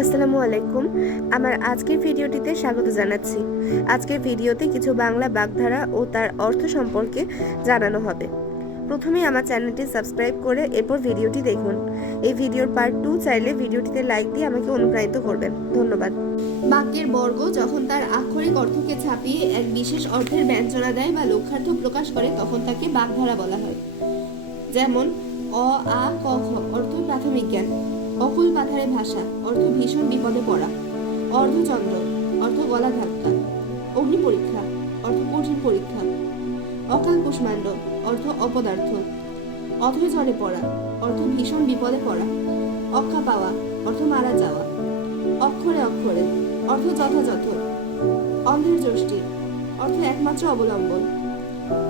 আসসালামু আলাইকুম। আমার আজকের ভিডিওটিতে স্বাগত জানাচ্ছি। আজকের ভিডিওতে কিছু বাংলা বাগধারা ও তার অর্থ সম্পর্কে জানানো হবে। প্রথমে আমার চ্যানেলটি সাবস্ক্রাইব করে এরপর ভিডিওটি দেখুন। এই ভিডিওর পার্ট টু চাইলে ভিডিওটিতে লাইক দিয়ে আমাকে অনুপ্রাণিত করবেন। ধন্যবাদ। বাক্যের বর্গ যখন তার আক্ষরিক অর্থকে ছাপিয়ে এক বিশেষ অর্থের ব্যঞ্জনা দেয় বা লক্ষ্যার্থ প্রকাশ করে, তখন তাকে বাগধারা বলা হয়। যেমন, অ, আ, ক, খ অর্থ প্রাথমিক জ্ঞান। অকুল পাথারে ভাষা অর্থ ভীষণ বিপদে পড়া। অর্ধচন্দ্র অর্থ গলা ধাক্কা। অগ্নি পরীক্ষা, অর্থ কঠিন পরীক্ষা। অকাল কুষ্মাণ্ড, অর্থ অপদার্থ। অথয় জলে পড়া, অর্থ ভীষণ বিপদে পড়া। অক্ষা পাওয়া, অর্থ মারা যাওয়া। অক্ষরে অক্ষরে, অর্থ যথাযথ। অন্ধের যষ্টি, অর্থ একমাত্র অবলম্বন।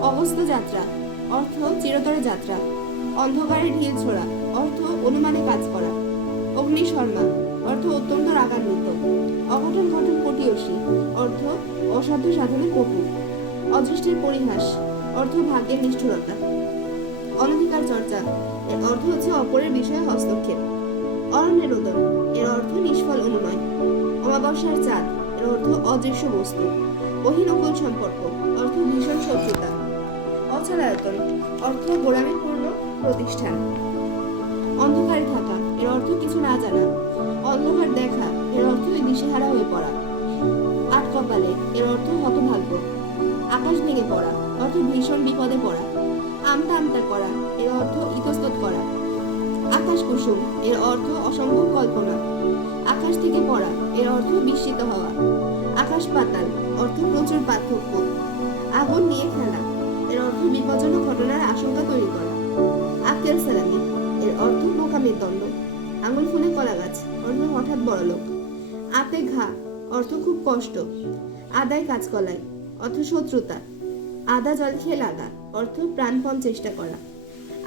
অবস্থ যাত্রা, অর্থ চিরতরে যাত্রা। অন্ধকারে ঢিল ছোড়া, অর্থ অনুমানে কাজ করা। অগ্নি শর্মা, অর্থ অত্যন্ত রাগান্বিত। অঘটন ঘটন পটিয়সী অর্থ অসাধ্য সাধনে কটু। অদৃষ্টের পরিহাস, অর্থ ভাগ্যের নিষ্ঠুরতা। অনধিকার চর্চা, এর অর্থ হচ্ছে অপরের বিষয়ে হস্তক্ষেপ। অরণ্যের উদয়, এর অর্থ নিষ্ফল অনুনয়। অমাবস্যার চাঁদ, এর অর্থ অদৃশ্য বস্তু। অহিনকল সম্পর্ক, অর্থ ভীষণ শত্রুতা। অচলায়তন, অর্থ গোলামীপূর্ণ প্রতিষ্ঠান। অন্ধকারে থাকা অন্ধকার দেখা, এর অর্থ দিশেহারা হয়ে পড়া। আট কপালে, এর অর্থ হতভাগ্য। আকাশ ভেঙে পড়া অর্থ ভীষণ বিপদে পড়া। আমতা আমতা করা, এর অর্থ ইতস্তত করা। আকাশ কুসুম, এর অর্থ অসম্ভব কল্পনা। আকাশ থেকে পড়া, এর অর্থ বিস্মিত হওয়া। আকাশ পাতাল, অর্থ প্রচুর পার্থক্য। আগুন নিয়ে খেলা আঙুল ফুলে কলা গাছ অর্থ হঠাৎ বড়লোক আতে ঘা, অর্থ খুব কষ্ট। আদায় কাজকলায় অর্থ শত্রুতা। আদা জল খেয়ে লাগা অর্থ প্রাণপণ চেষ্টা করা।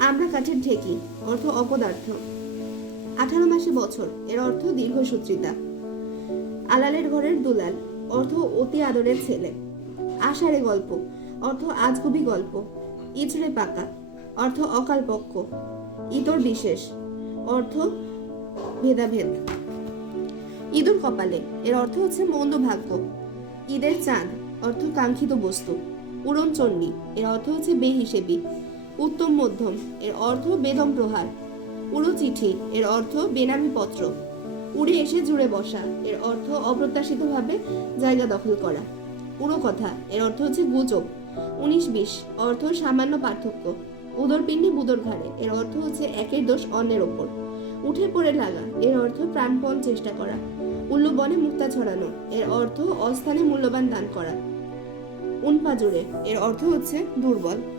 আমরা কাঠের ঢেকি, অর্থ অপদার্থ। আঠারো মাসে বছর, এর অর্থ দীর্ঘসূত্রিতা। আলালের ঘরের দুলাল, অর্থ অতি আদরের ছেলে। আষাঢ়ে গল্প, অর্থ আজগুবি গল্প। ইচড়ে পাকা, অর্থ অকাল পক্ষ ইতর বিশেষ, অর্থ ভেদাভেদ। ইঁদুর কপালে, এর অর্থ হচ্ছে মন্দ ভাগ্য। ঈদের চাঁদ, অর্থ কাঙ্ক্ষিত বস্তু। উড়ন চণ্ডী, এর অর্থ হচ্ছে বেহিসেবি। উত্তম মধ্যম, এর অর্থ বেদম প্রহার। উড়ো চিঠি এর অর্থ বেনামি পত্র। উড়ে এসে জুড়ে বসা, এর অর্থ অপ্রত্যাশিতভাবে জায়গা দখল করা। উড়ো কথা এর অর্থ হচ্ছে গুজব। উনিশ বিশ, অর্থ সামান্য পার্থক্য। উদরপিণ্ডি বুদর ঘাড়ে এর অর্থ হচ্ছে একের দোষ অন্যের ওপর। উঠে পড়ে লাগা। এর অর্থ প্রাণপণ চেষ্টা করা। উল্লবনে মুক্তা ছড়ানো। এর অর্থ অস্থানে মূল্যবান দান করা। উনপা জুড়ে এর অর্থ হচ্ছে দুর্বল।